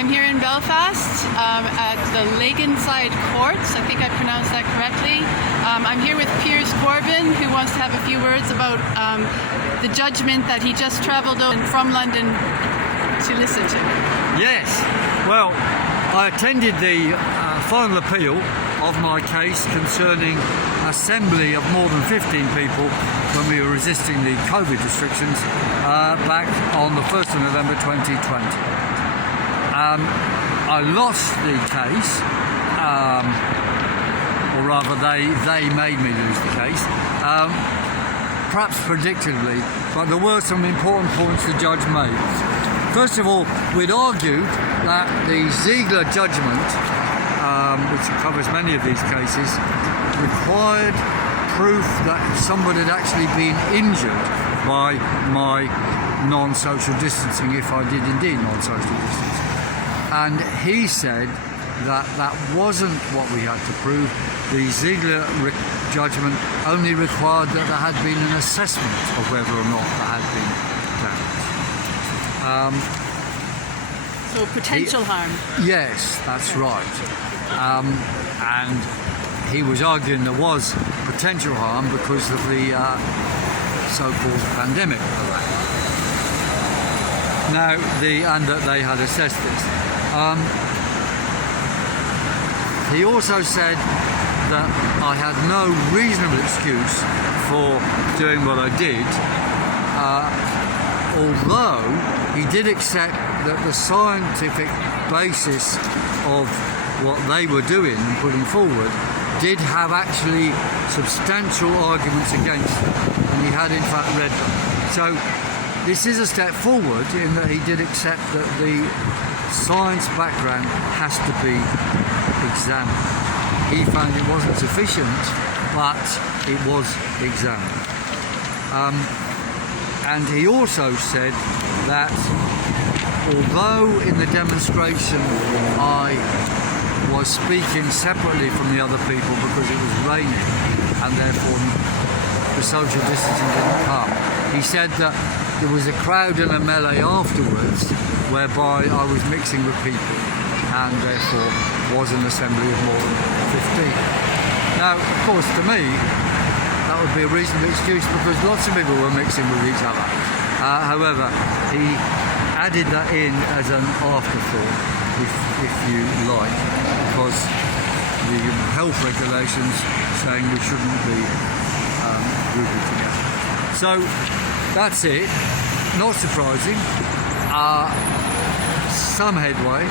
I'm here in Belfast at the Laganside Courts. I think I pronounced that correctly. I'm here with PIers Corbyn, who wants to have a few words about the judgment that he just travelled from London to listen to. Yes, well, I attended the final appeal of my case concerning assembly of more than 15 people when we were resisting the COVID restrictions back on the 1st of November 2020. I lost the case, or rather they made me lose the case, perhaps predictably, but there were some important points the judge made. First of all, we'd argued that the Ziegler judgment, which covers many of these cases, required proof that somebody had actually been injured by my non-social distancing, if I did indeed non-social distance. And he said that that wasn't what we had to prove. The Ziegler judgment only required that there had been an assessment of whether or not there had been damage. So potential harm. Yes, that's right. And he was arguing there was potential harm because of the so-called pandemic around. Now, and that they had assessed this. He also said that I had no reasonable excuse for doing what I did, although he did accept that the scientific basis of what they were doing and putting forward did have actually substantial arguments against it, and he had in fact read them. So this is a step forward in that he did accept that the science background has to be examined. He found it wasn't sufficient, but it was examined. And he also said that although in the demonstration I was speaking separately from the other people because it was raining and therefore the social distancing didn't come, he said that there was a crowd in a melee afterwards whereby I was mixing with people and therefore was an assembly of more than 15. Now, of course, to me, that would be a reasonable excuse because lots of people were mixing with each other. However, he added that in as an afterthought, if you like, because the health regulations saying we shouldn't be grouping together. So that's it. Not surprising. Some headway,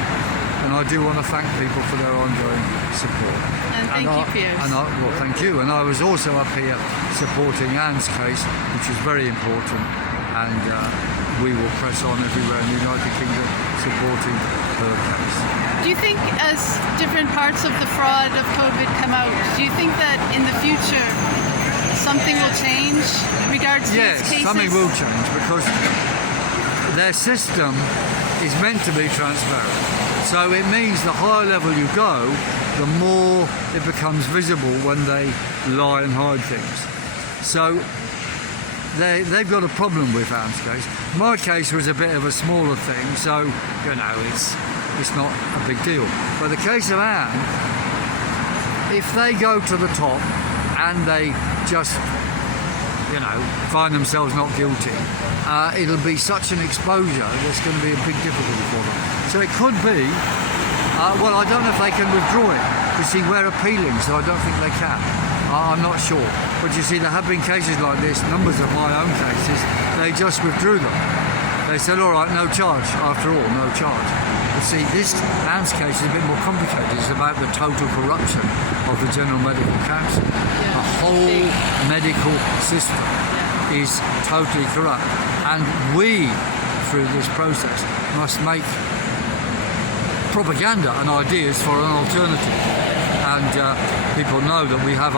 and I do want to thank people for their ongoing support. And thank you, Piers. Well, thank you. And I was also up here supporting Anne's case, which is very important, and we will press on everywhere in the United Kingdom supporting her case. Do you think as different parts of the fraud of COVID come out, do you think that in the future something will change in regards to these cases? Yes, something will change because their system is meant to be transparent. So it means the higher level you go, the more it becomes visible when they lie and hide things. So they've got a problem with Anne's case. My case was a bit of a smaller thing, so it's not a big deal. But the case of Anne, if they go to the top and they just find themselves not guilty, it'll be such an exposure that's going to be a big difficulty for them. So it could be, well, I don't know if they can withdraw it. You see, we're appealing, so I don't think they can. I'm not sure. But you see, there have been cases like this, numbers of my own cases, they just withdrew them. They said, all right, no charge. After all, no charge. But see, this Anne's case is a bit more complicated. It's about the total corruption of the General Medical Council. The whole medical system is totally corrupt. And we, through this process, must make propaganda and ideas for an alternative. And people know that we have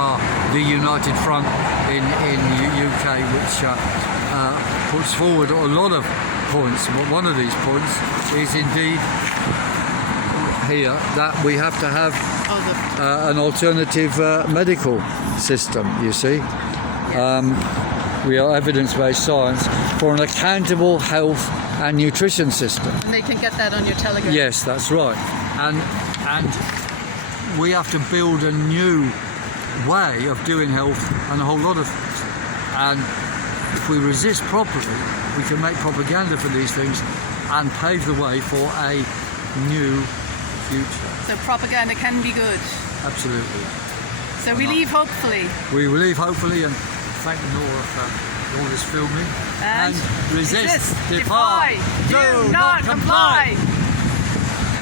the United Front in the UK, which puts forward a lot of points. But one of these points is indeed here that we have to have an alternative medical system, you see. We are evidence-based science for an accountable health and nutrition system. And they can get that on your Telegram. Yes, that's right. And we have to build a new way of doing health and a whole lot of things. And if we resist properly, we can make propaganda for these things and pave the way for a new future. So propaganda can be good. Absolutely. So we leave hopefully. We will leave hopefully, and thank Nora for all this filming. And resist, defy, do not comply.